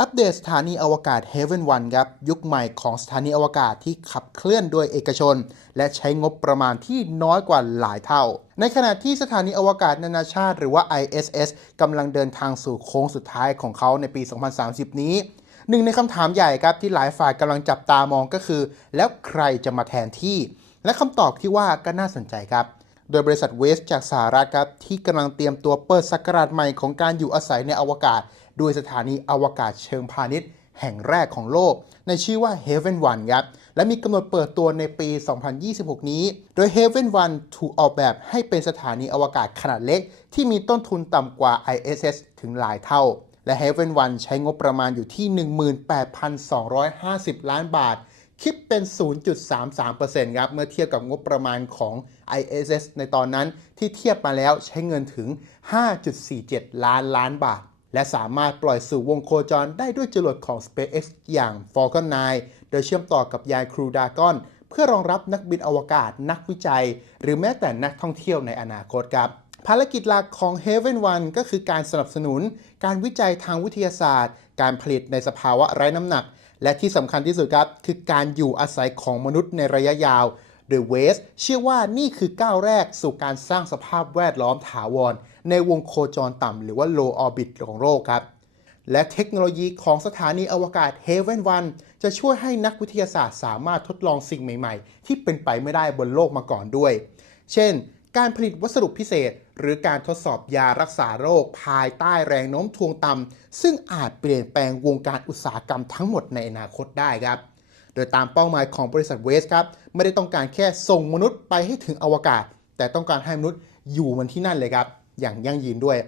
อัปเดตสถานีอวกาศ Heaven One ครับยุคใหม่ของสถานีอวกาศที่ขับเคลื่อนโดยเอกชน และใช้งบประมาณที่น้อยกว่าหลายเท่า ในขณะที่สถานีอวกาศนานาชาติหรือว่า ISS กำลังเดินทางสู่โค้งสุดท้ายของเขาในปี 2030 นี้หนึ่งในคำถามใหญ่ครับที่หลายฝ่ายกำลังจับตามองก็คือ แล้วใครจะมาแทนที่ และคำตอบที่ว่าก็น่าสนใจครับ โดยบริษัทเวสจากสหรัฐครับที่กำลังเตรียมตัวเปิดสักราชใหม่ของการอยู่อาศัยในอวกาศ ด้วยสถานีอวกาศเชิงพาณิชย์ แห่งแรกของโลก ในชื่อว่า Heaven One ครับและมีกำหนดเปิดตัวในปี 2026 นี้ โดย Heaven One ถูกออกแบบให้เป็นสถานีอวกาศขนาดเล็ก ที่มีต้นทุนต่ำกว่า ISS ถึงหลายเท่า และ Heaven One ใช้งบประมาณอยู่ที่ 18,250 ล้านบาท คิดเป็น 0.33%ครับเมื่อเทียบกับงบประมาณของ ISS ในตอนนั้นที่เทียบมาแล้วใช้เงินถึง 5.47 ล้านล้านบาท และสามารถปล่อยสู่วงโคจรได้ด้วยจรวดของ SpaceX อย่าง Falcon 9 โดยเชื่อมต่อกับยาน Crew Dragon เพื่อรองรับนักบินอวกาศ นักวิจัย หรือแม้แต่นักท่องเที่ยวในอนาคตครับภารกิจหลักของ Heaven One ก็คือการสนับสนุน การวิจัยทางวิทยาศาสตร์ การผลิตในสภาวะไร้น้ำหนัก และที่สำคัญที่สุดครับ คือการอยู่อาศัยของมนุษย์ในระยะยาวโดยเวสเชื่อว่านี่คือก้าวแรกสู่การสร้างสภาพแวดล้อมถาวร ในวงโคจรต่ำหรือว่า low orbit ของโลกครับ และเทคโนโลยีของสถานีอวกาศ Heaven One จะช่วยให้นักวิทยาศาสตร์สามารถทดลองสิ่งใหม่ ๆ ที่เป็นไปไม่ได้บนโลกมาก่อนด้วย เช่น การผลิตวัสดุพิเศษ หรือการทดสอบยารักษาโรคภายใต้แรงโน้มถ่วงต่ำซึ่งอาจเปลี่ยนแปลงวงการอุตสาหกรรมทั้งหมดในอนาคตได้ครับ โดยตามเป้าหมายของบริษัทเวสครับไม่ได้ต้องการแค่ส่งมนุษย์ไปให้ถึงอวกาศ แต่ต้องการให้มนุษย์อยู่มันที่นั่นเลยครับ อย่างยั่งยืนด้วย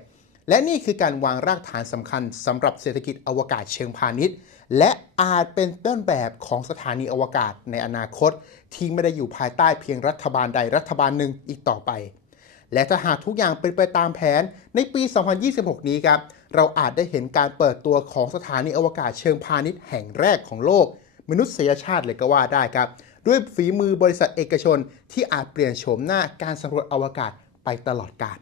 และนี่คือการวางรากฐานสำคัญสำหรับเศรษฐกิจอวกาศเชิงพาณิชย์ และอาจเป็นต้นแบบของสถานีอวกาศในอนาคต ที่ไม่ได้อยู่ภายใต้เพียงรัฐบาลใดรัฐบาลหนึ่งอีกต่อไป และถ้าหากทุกอย่างเป็นไปตามแผนในปี 2026 นี้ครับเราอาจได้เห็นการเปิดตัวของสถานีอวกาศเชิงพาณิชย์แห่งแรกของโลก มนุษยชาติเลยก็ว่าได้ครับ ด้วยฝีมือบริษัทเอกชนที่อาจเปลี่ยนโฉมหน้าการสำรวจอวกาศไปตลอดกาล